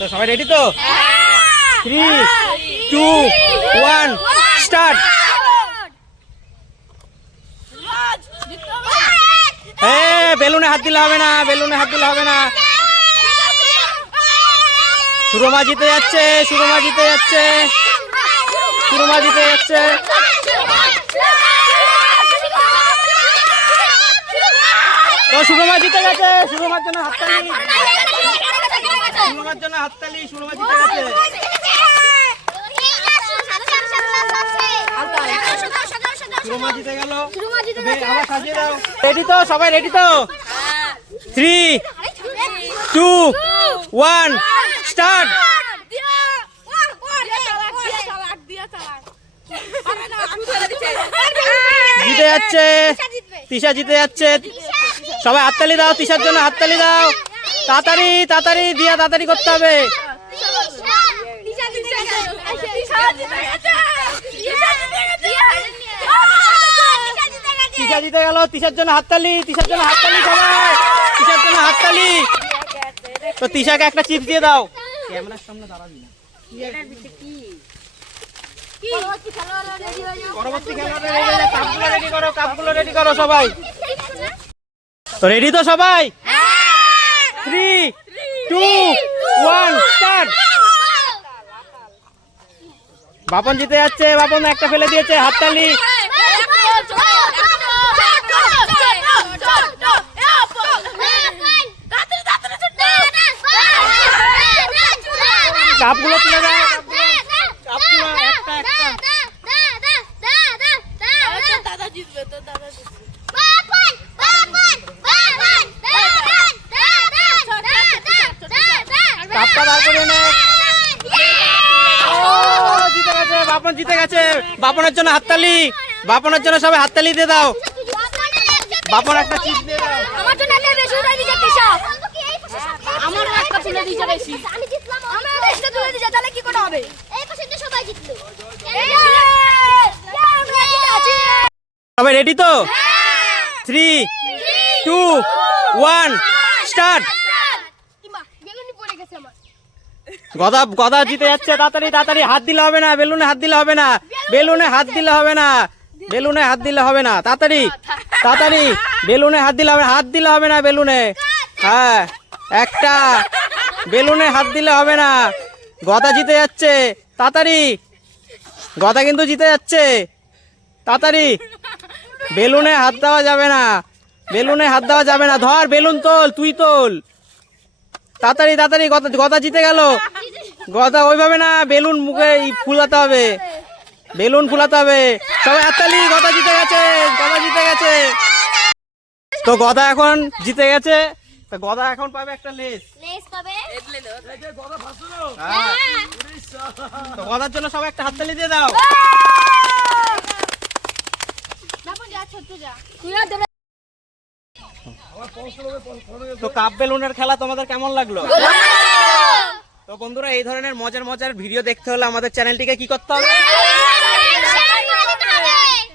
তো সবাই রেডি তো? 3, 2, 1 স্টার্ট। বেলুনে হাত দিলে হবে না, বেলুনে হাত দিলে হবে না। সুরমা জিতে যাচ্ছে, সুরমা জিতে যাচ্ছে, সুরমা জিতে যাচ্ছে। তো সুরমা জিতে গেছে, সুরমার জন্য হাততালি, সুরমার জন্য হাততালি, সুরমা জিতে গেছে। সুরমা জিতে গেল, আবার সাজিয়ে দাও। রেডি তো সবাই? রেডি তো? 3, 2, 1 স্টার্ট। জিতে যাচ্ছে, তিশা জিতে যাচ্ছে। সবাই হাততালি দাও, তিশার জন্য হাততালি দাও। তাড়াতাড়ি তাড়াতাড়ি দিয়া, তাড়াতাড়ি করতে হবে। তিশা জিতে গেল, তিশার জন্য হাততালি, তিশার জন্য হাততালি সবাই, তিশার জন্য হাততালি। তো তিশাকে একটা চিপস দিয়ে দাও। ক্যামেরার সামনে দাঁড়াবি না। পরবর্তী খেলোয়াড় কাপগুলো রেডি করো, কাপগুলো রেডি করো সবাই। তো রেডি তো সবাই? 3, 2, 1 স্টার্ট। বাপন জিতে যাচ্ছে, বাপন একটা ফেলে দিয়েছে, হাততালি। কাপগুলো তুলে দাও, কাপগুলো একটা একটা। কাপটা বার করে নে। জিতে গেছে, বাপন জিতে গেছে। বাপনের জন্য হাততালি, বাপনের জন্য সবাই হাততালি দিয়ে দাও। বাপন একটা চিপস দিয়ে দাও। আমার জন্য একটা বেশি উঠাই দিছে তিশা। আমার একটা তুলে দিছে বেশি। আমি জিতলাম, আমার একটা তুলে দিছে, তাহলে কি করে হবে? এই পাশে তো সবাই জিতলো। সবাই রেডি তো? 3, 2, 1 স্টার্ট। গদা গদা জিতে যাচ্ছে। তাড়াতাড়ি তাড়াতাড়ি, হাত দিলে হবে না, বেলুনে হাত দিলে হবে না, বেলুনে হাত দিলে হবে না, বেলুনে হাত দিলে হবে না। তাড়াতাড়ি তাড়াতাড়ি, বেলুনে হাত দিলে হবে না, হাত দিলে হবে না বেলুনে। হ্যাঁ একটা, বেলুনে হাত দিলে হবে না। গদা জিতে যাচ্ছে, তাড়াতাড়ি, গদা কিন্তু জিতে যাচ্ছে। তাড়াতাড়ি, বেলুনে হাত দেওয়া যাবে না, বেলুনে হাত দেওয়া যাবে না। ধর বেলুন তোল, তুই তোল। তাড়াতাড়ি তাড়াতাড়ি, গদা জিতে গেল। গদা ওইভাবে না, বেলুন মুখে ফুলাতে হবে, বেলুন ফুলাতে হবে। সবাই হাততালি, গদা জিতে গেছে, গদা জিতে গেছে। তো গদা এখন জিতে গেছে। তো গদা এখন পাবে একটা লেস। লেস পাবে? হ্যাঁ। তো গদার জন্য সবাই একটা হাততালি দিয়ে দাও। বাপন যা, ছোট যা। তো কাপ বেলুনের খেলা তোমাদের কেমন লাগলো? তো বন্ধুরা, এই ধরনের মজার মজার ভিডিও দেখতে হলে আমাদের চ্যানেলটিকে কি করতে হবে?